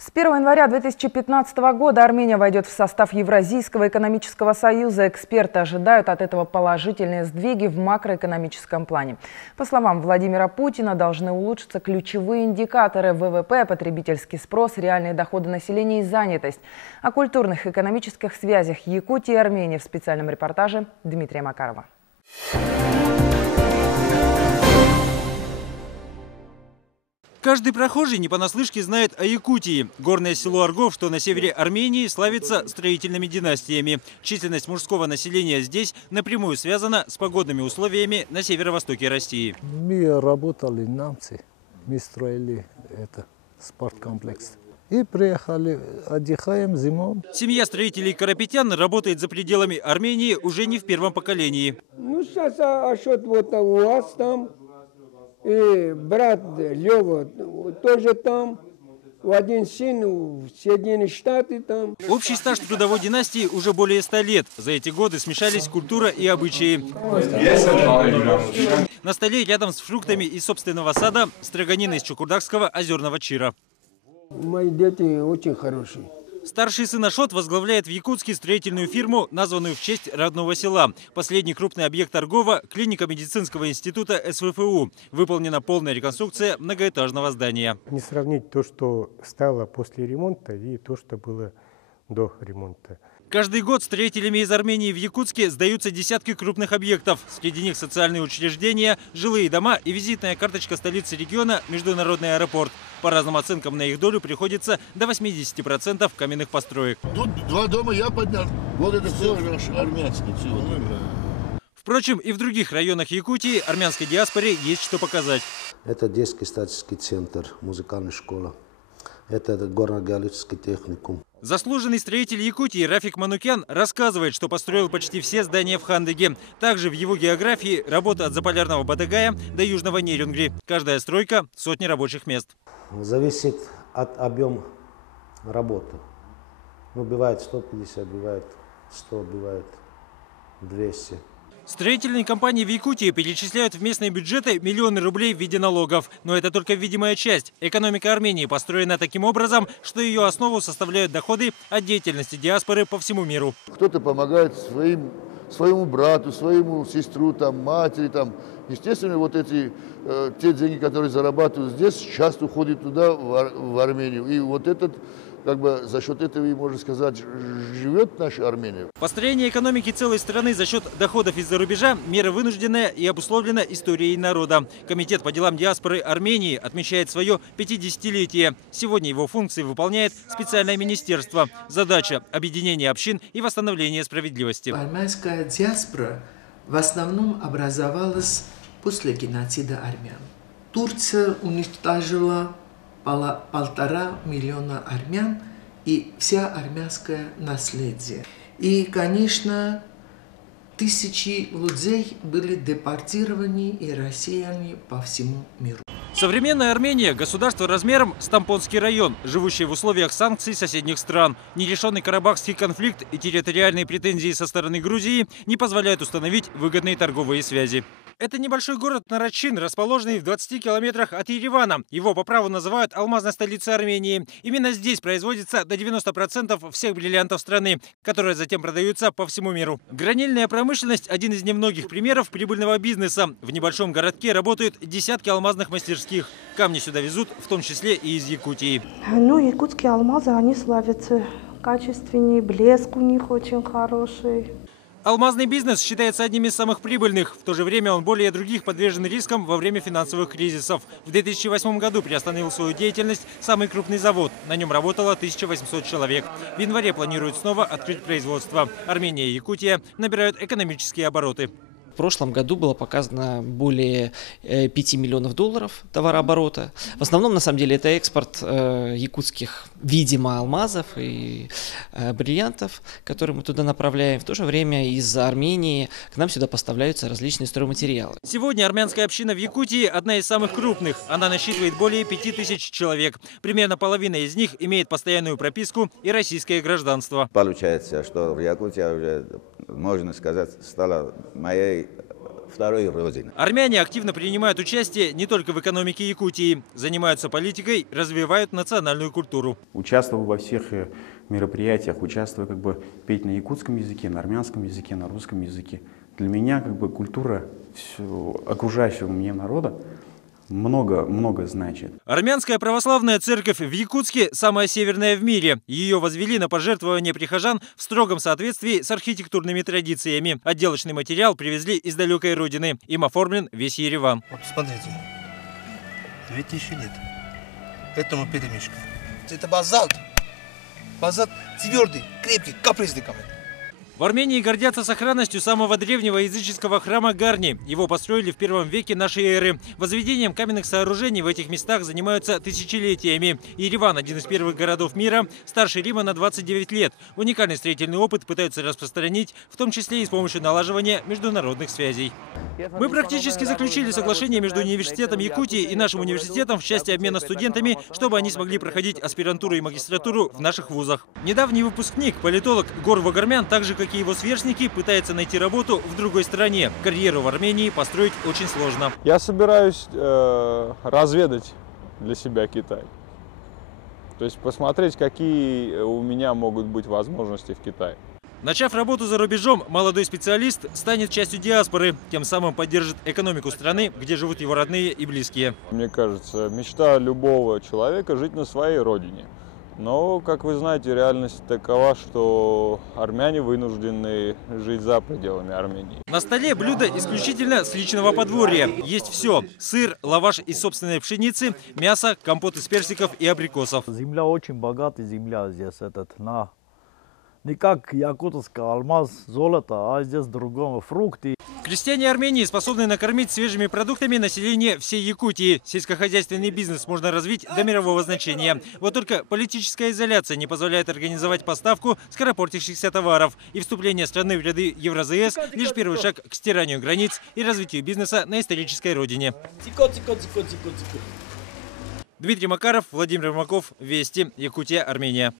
С 1 января 2015 года Армения войдет в состав Евразийского экономического союза. Эксперты ожидают от этого положительные сдвиги в макроэкономическом плане. По словам Владимира Путина, должны улучшиться ключевые индикаторы: ВВП, потребительский спрос, реальные доходы населения и занятость. О культурных и экономических связях Якутии и Армении в специальном репортаже Дмитрия Макарова. Каждый прохожий не понаслышке знает о Якутии. Горное село Аргов, что на севере Армении, славится строительными династиями. Численность мужского населения здесь напрямую связана с погодными условиями на северо-востоке России. Мы работали немцы, мы строили спорткомплекс. И приехали, отдыхаем зимой. Семья строителей карапетян работает за пределами Армении уже не в первом поколении. Ну, сейчас Ашот вот у вас там. И брат Лёва тоже там, один сын в Соединенных Штатах там. Общий стаж трудовой династии уже более 100 лет. За эти годы смешались культура и обычаи. На столе рядом с фруктами из собственного сада строганина из чукурдакского озерного чира. Мои дети очень хорошие. Старший сын Ашот возглавляет в Якутске строительную фирму, названную в честь родного села. Последний крупный объект Аргова – клиника медицинского института СВФУ. Выполнена полная реконструкция многоэтажного здания. Не сравнить то, что стало после ремонта, и то, что было до ремонта. Каждый год строителями из Армении в Якутске сдаются десятки крупных объектов. Среди них социальные учреждения, жилые дома и визитная карточка столицы региона – международный аэропорт. По разным оценкам, на их долю приходится до 80% каменных построек. Тут 2 дома я поднял. Вот это все армянское. Впрочем, и в других районах Якутии армянской диаспоре есть что показать. Это детский статический центр, музыкальная школа. Это горно-геологический техникум. Заслуженный строитель Якутии Рафик Манукян рассказывает, что построил почти все здания в Хандыге. Также в его географии работа от заполярного Бадагая до южного Нерюнгри. Каждая стройка – сотни рабочих мест. Зависит от объема работы. Ну, бывает 150, бывает 100, бывает 200. Строительные компании в Якутии перечисляют в местные бюджеты миллионы рублей в виде налогов. Но это только видимая часть. Экономика Армении построена таким образом, что ее основу составляют доходы от деятельности диаспоры по всему миру. Кто-то помогает своему брату, своему сестру, там, матери. Там. Естественно, вот те деньги, которые зарабатывают здесь, часто уходят туда, в Армению. И вот за счет этого, и можно сказать, живет наша Армения. Построение экономики целой страны за счет доходов из-за рубежа – мера вынужденная и обусловлена историей народа. Комитет по делам диаспоры Армении отмечает свое 50-летие. Сегодня его функции выполняет специальное министерство. Задача – объединение общин и восстановление справедливости. Армянская диаспора в основном образовалась после геноцида армян. Турция уничтожила 1,5 миллиона армян и вся армянское наследие. И, конечно, тысячи людей были депортированы и рассеяны по всему миру. Современная Армения – государство размером с Тампонский район, живущее в условиях санкций соседних стран. Нерешенный карабахский конфликт и территориальные претензии со стороны Грузии не позволяют установить выгодные торговые связи. Это небольшой город Нарачин, расположенный в 20 километрах от Еревана. Его по праву называют алмазной столицей Армении. Именно здесь производится до 90% всех бриллиантов страны, которые затем продаются по всему миру. Гранильная промышленность – один из немногих примеров прибыльного бизнеса. В небольшом городке работают десятки алмазных мастерских. Камни сюда везут, в том числе и из Якутии. Ну, якутские алмазы, они славятся качественнее, блеск у них очень хороший. Алмазный бизнес считается одним из самых прибыльных. В то же время он более других подвержен рискам во время финансовых кризисов. В 2008 году приостановил свою деятельность самый крупный завод. На нем работало 1800 человек. В январе планируют снова открыть производство. Армения и Якутия набирают экономические обороты. В прошлом году было показано более 5 миллионов долларов товарооборота. В основном, на самом деле, это экспорт якутских, видимо, алмазов и бриллиантов, которые мы туда направляем. В то же время из Армении к нам сюда поставляются различные стройматериалы. Сегодня армянская община в Якутии одна из самых крупных. Она насчитывает более 5000 человек. Примерно половина из них имеет постоянную прописку и российское гражданство. Получается, что Якутия уже, можно сказать, стала моей второй родины. Армяне активно принимают участие не только в экономике Якутии, занимаются политикой, развивают национальную культуру. Участвую во всех мероприятиях, участвую петь на якутском языке, на армянском языке, на русском языке. Для меня культура окружающего меня народа много значит. Армянская православная церковь в Якутске самая северная в мире. Ее возвели на пожертвование прихожан в строгом соответствии с архитектурными традициями. Отделочный материал привезли из далекой родины. Им оформлен весь Ереван. Вот смотрите, 2000 лет этому перемешку. Это базальт. Базальт твердый, крепкий, капризный камень. В Армении гордятся сохранностью самого древнего языческого храма Гарни. Его построили в 1 веке нашей эры. Возведением каменных сооружений в этих местах занимаются тысячелетиями. Ереван – один из первых городов мира, старше Рима на 29 лет. Уникальный строительный опыт пытаются распространить, в том числе и с помощью налаживания международных связей. Мы практически заключили соглашение между университетом Якутии и нашим университетом в части обмена студентами, чтобы они смогли проходить аспирантуру и магистратуру в наших вузах. Недавний выпускник, политолог Гор Вагармян, так же, как и его сверстники, пытается найти работу в другой стране. Карьеру в Армении построить очень сложно. Я собираюсь разведать для себя Китай. То есть посмотреть, какие у меня могут быть возможности в Китае. Начав работу за рубежом, молодой специалист станет частью диаспоры, тем самым поддержит экономику страны, где живут его родные и близкие. Мне кажется, мечта любого человека жить на своей родине. Но, как вы знаете, реальность такова, что армяне вынуждены жить за пределами Армении. На столе блюда исключительно с личного подворья. Есть все: сыр, лаваш из собственной пшеницы, мясо, компот из персиков и абрикосов. Земля очень богатая, земля здесь не как якутская алмаз, золото, а здесь другого фрукты. Крестьяне Армении способны накормить свежими продуктами население всей Якутии. Сельскохозяйственный бизнес можно развить до мирового значения. Вот только политическая изоляция не позволяет организовать поставку скоропортящихся товаров. И вступление страны в ряды ЕвразС – лишь первый шаг к стиранию границ и развитию бизнеса на исторической родине. Дмитрий Макаров, Владимир Ермаков, Вести, Якутия, Армения.